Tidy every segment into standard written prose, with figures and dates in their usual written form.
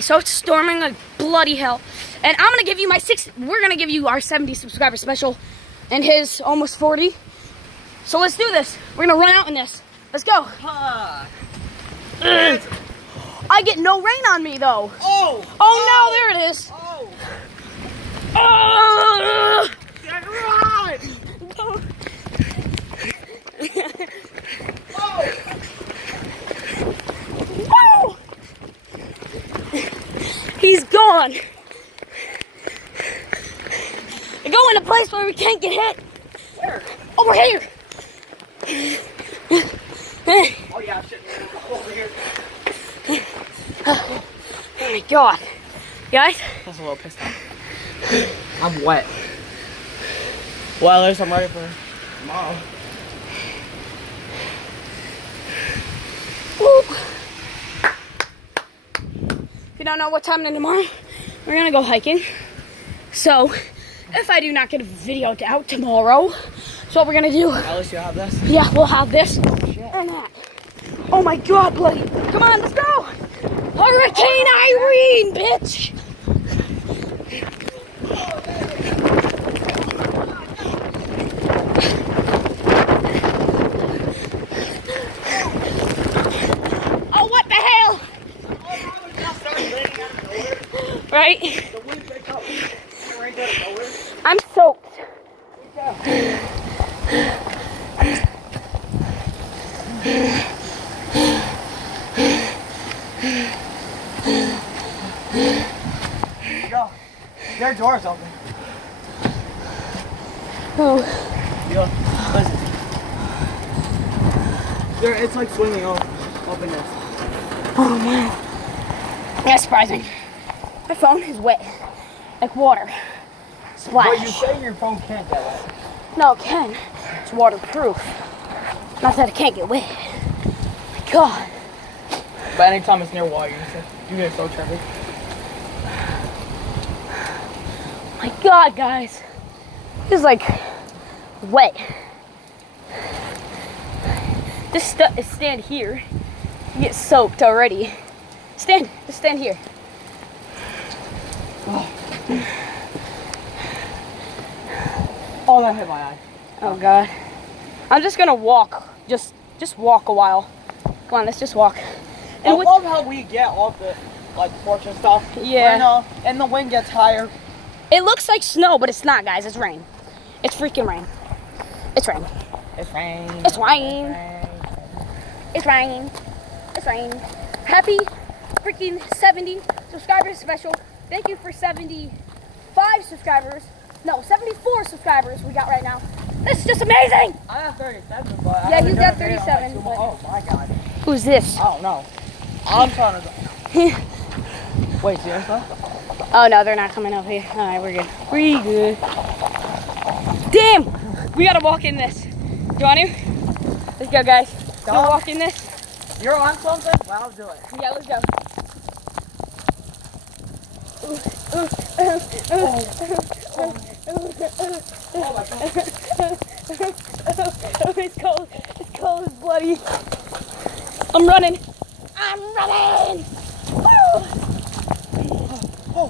So it's storming like bloody hell. And I'm gonna give you we're gonna give you our 70 subscriber special and his almost 40. So let's do this. We're gonna run out in this. Let's go. I get no rain on me though. Oh no, there it is. Whoa! He's gone. Go in a place where we can't get hit. Where? Over here. Oh yeah, shit. Over here. Oh my god. Guys? I was a little pissed off. I'm wet. Well, at least I'm ready for tomorrow. Woo. If you don't know what's happening tomorrow, we're gonna go hiking. So, if I do not get a video out tomorrow, so what we're gonna do? At least you have this. Yeah, we'll have this and that. Oh my god, bloody! Come on, let's go! Hurricane Irene, bitch! Oh, what the hell? Right? I'm soaked. Go. Their door's open. Oh. Yo, listen. It's like swimming open this. Oh man. That's surprising. My phone is wet. Like water. Splash. But you say your phone can't get wet. No, it can. It's waterproof. Not that it can't get wet. My god. But anytime it's near water, you get so traffic. My god, guys. This is like wet. Just stand here. You get soaked already. Just stand here. Oh, that hit my eye. Oh god. I'm just gonna walk. Just walk a while. Come on, let's just walk. I love how we get off the porch and stuff. Yeah. And the wind gets higher. It looks like snow, but it's not, guys. It's rain. It's freaking rain. It's rain. It's rain. It's rain. It's rain. It's rain. Happy freaking 70 subscribers special. Thank you for 75 subscribers. No, 74 subscribers we got right now. This is just amazing. I have 37, but yeah, he's got 37. Oh my god. Who's this? I don't know. I'm trying to go. Wait, seriously? Oh no, they're not coming up here. All right, we're good. We're good. Damn, we gotta walk in this. Do you want to? Let's go, guys. Wanna walk in this? You're on something? Well, I'll do it. Yeah, let's go. Oh my god. It's cold. It's cold. It's bloody. I'm running.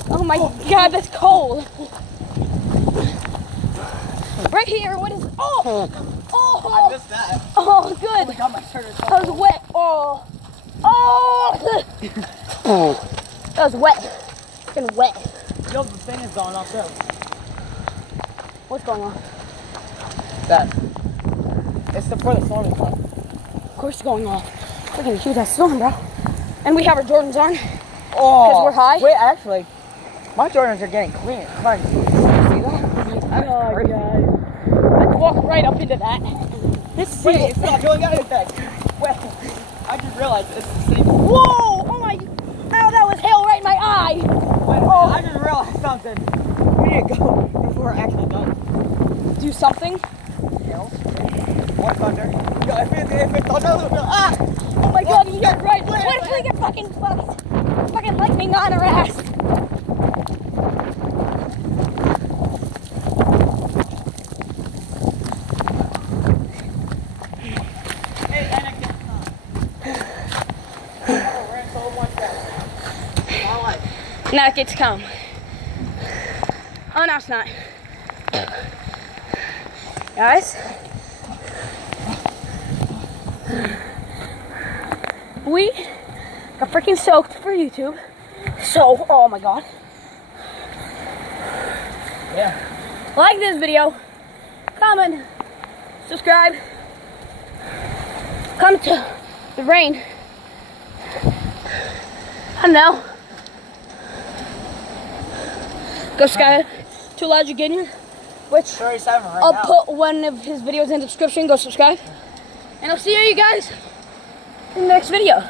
Oh my god, that's cold. Right here, what is... Oh! I missed that. Oh, good. Oh my god, my shirt is That was wet. Oh! That was wet. It's been wet. Yo, the thing is going off too. What's going on? That. It's for the storm stuff. Of course it's going off. We're gonna shoot that storm, bro. And we have our Jordans on. Oh! Because we're high. Wait, actually, my Jordans are getting clean. Come on, see that? Oh my god. Let's walk right up into that. Wait, it's not doing anything. Wait, I just realized it's the same. Whoa! Oh my... Ow, that was hail right in my eye. Wait, I just realized something. We need to go before we're actually done. Do something? Hail? Or thunder? Yo, if it's thunder, ah! Oh my god, you're right. What if we get fucking lightning on our ass? Now it gets calm. Oh, no, it's not. Guys, we got freaking soaked for YouTube. So, oh my god. Yeah. Like this video, comment, subscribe, come to the rain. I don't know. Go subscribe to Elijah Gideon, which 37 right I'll now. put one of his videos in the description. Go subscribe. And I'll see you guys in the next video.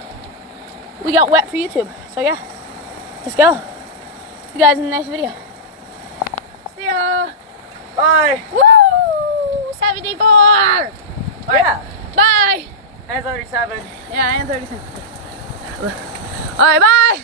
We got wet for YouTube. So yeah, let's go. See you guys in the next video. See ya. Bye. Woo! 74! Yeah. Bye! And 37. Yeah, and 37. Alright, bye!